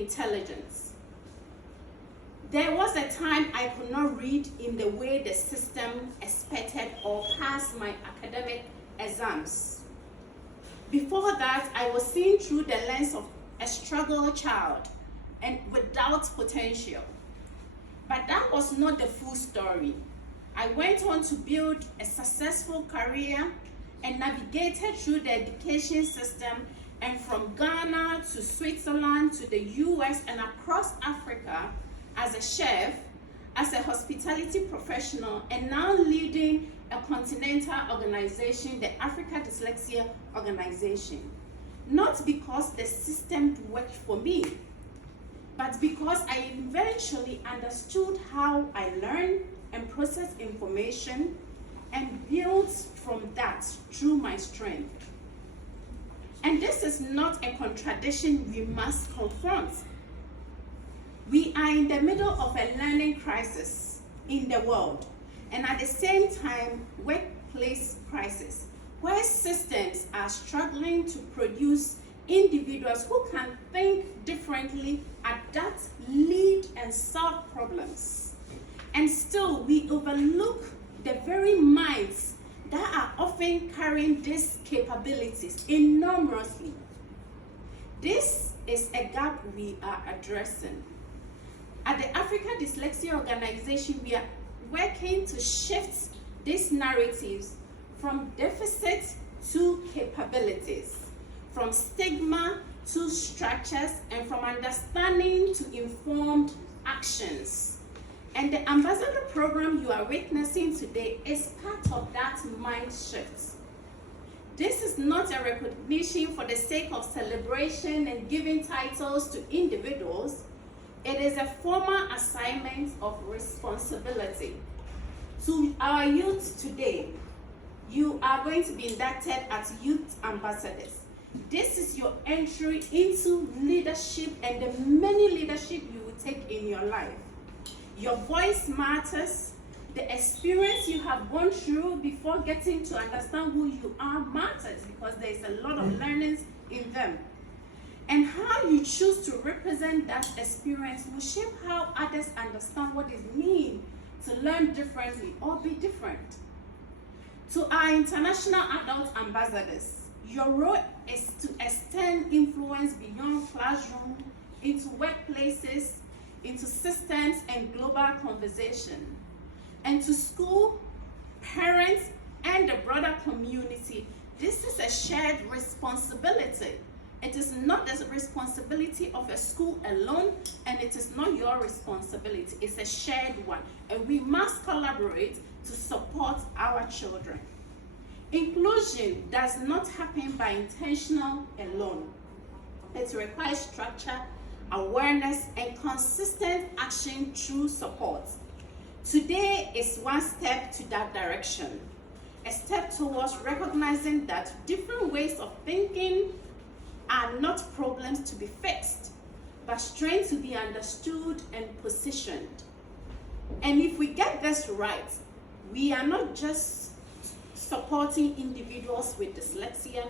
intelligence. There was a time I could not read in the way the system expected or pass my academic exams. Before that, I was seen through the lens of a struggle child and without potential. But that was not the full story. I went on to build a successful career and navigated through the education system, and from Ghana to Switzerland to the US and across Africa as a chef, as a hospitality professional, and now leading a continental organization, the Africa Dyslexia Organization. Not because the system worked for me, but because I eventually understood how I learn and process information and built from that through my strength. And this is not a contradiction we must confront. We are in the middle of a learning crisis in the world, and at the same time, workplace crisis, where systems are struggling to produce individuals who can think differently, adapt, lead, and solve problems. And still, we overlook the very minds that are often carrying these capabilities enormously. This is a gap we are addressing. At the Africa Dyslexia Organization, we are working to shift these narratives from deficit to capabilities, from stigma to structures, and from understanding to informed actions. And the ambassador program you are witnessing today is part of that mind shift. This is not a recognition for the sake of celebration and giving titles to individuals. It is a formal assignment of responsibility. To our youth today, you are going to be inducted as youth ambassadors. This is your entry into leadership and the many leadership you will take in your life. Your voice matters. The experience you have gone through before getting to understand who you are matters, because there is a lot of learnings in them. And how you choose to represent that experience will shape how others understand what it means to learn differently or be different. To our international adult ambassadors, your role is to extend influence beyond classroom, into workplaces, into systems and global conversation. And to school, parents, and the broader community, this is a shared responsibility. It is not the responsibility of a school alone, and it is not your responsibility. It's a shared one, and we must collaborate to support our children. Inclusion does not happen by intentional alone. It requires structure, awareness, and consistent action through support. Today is one step to that direction, a step towards recognizing that different ways of thinking are not problems to be fixed, but strengths to be understood and positioned. And if we get this right, we are not just supporting individuals with dyslexia,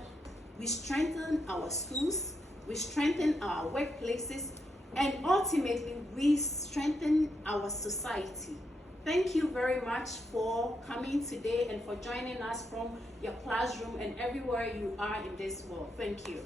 we strengthen our schools, we strengthen our workplaces, and ultimately we strengthen our society. Thank you very much for coming today and for joining us from your classroom and everywhere you are in this world. Thank you.